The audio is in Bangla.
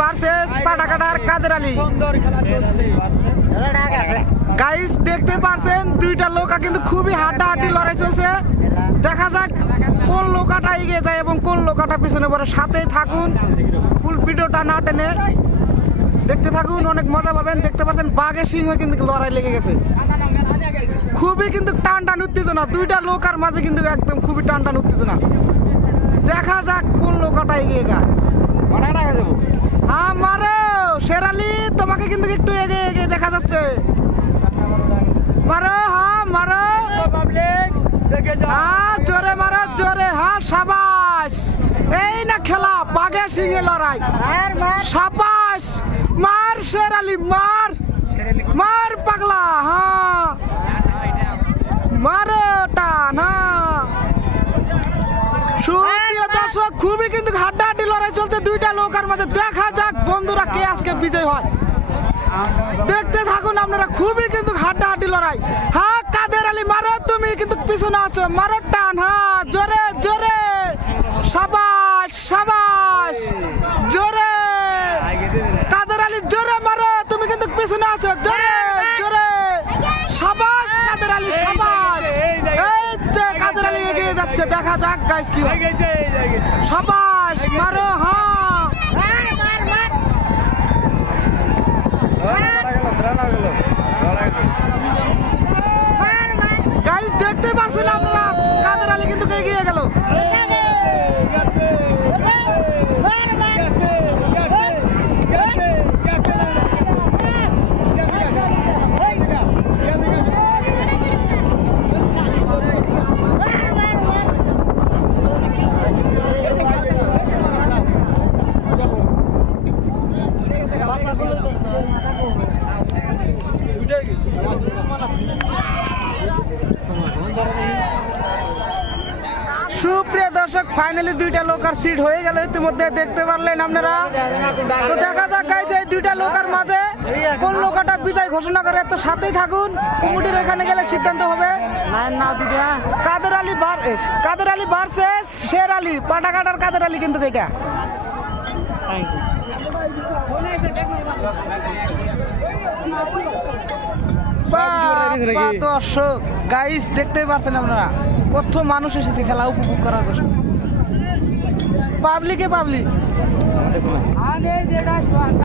ভার্সেস পাটাকাটার কাদের আলী। গাইস দেখতে পারছেন দুইটা লোকা কিন্তু খুবই হাড্ডাহাড্ডি লড়াই চলছে। দেখা যাক কোন লোকাটা এগিয়ে যায় এবং কোন লোকাটা পিছনে পড়ে। সাথেই থাকুন, ফুল ভিডিওটা না টেনে দেখতে থাকুন, অনেক মজা পাবেন। দেখতে পাচ্ছেন বাঘের সিংহ কিন্তু লড়াই লেগে গেছে, খুবই কিন্তু টান টান উত্তেজনা। দুইটা লোকার মাঝে কিন্তু একদম খুবই টান টান উত্তেজনা। দেখা যাক কোন লোকাটা এগিয়ে যায়। হ্যাঁ মারো শেরালি, তোমাকে কিন্তু একটু এগিয়ে এগিয়ে দেখা যাচ্ছে। মারো, হ্যাঁ মারো, হ্যাঁ জোরে মারো জোরে, হ্যাঁ সাবাস। এই না খেলা, বাঘের সিংহে লড়াই। সাবাস, মার শেরালি, মার মার পাগলা, হ্যাঁ মারো টান। সুপ্রিয় দর্শক, খুবই কিন্তু হাড্ডাহাড্ডি লড়াই চলছে দুইটা লোকের মাঝে। দেখা যাক বন্ধুরা কে আজকে বিজয় হয়। দেখতে থাকুন আপনারা, খুবই কিন্তু হাড্ডাহাড্ডি লড়াই। হ্যাঁ কাদের আলী মারো, তুমি কিন্তু পিছনে আছো, মারো টান, হ্যাঁ জোরে জোরে, সাবাস সাবাস, জোরে কাদের আলী, জোরে মারো, তুমি কিন্তু পিছনে আছো, জোরে জোরে, সাবাস কাদের আলী, সাবাস। এই কাদের আলী এগিয়ে যাচ্ছে, দেখা যাক গাইস কি হয়। সাবাস, মারো, হ্যাঁ গাইস দেখতে পারছেন আপনারা, কাদের আলী কিন্তু এগিয়ে গেল। সুপ্রিয় দর্শক, ফাইনালি দুইটা লোকার সিট হয়ে গেল ইতিমধ্যে, দেখতে পারলেন আপনারা। তো দেখা যাক গাইস এই দুইটা লোকার মাঝে কোন লোকাটা বিজয় ঘোষণা করে। তো সাথেই থাকুন, কমিটির এখানে গেলে সিদ্ধান্ত হবে। কাদের আলী ভার্সেস শের আলী, পাটাকাটার কাদের আলী কিন্তু এটা। দর্শক গাইস দেখতে পারছেন আপনারা, কত মানুষ এসেছে খেলা উপভোগ করার জন্য। পাবলিকে পাবলিক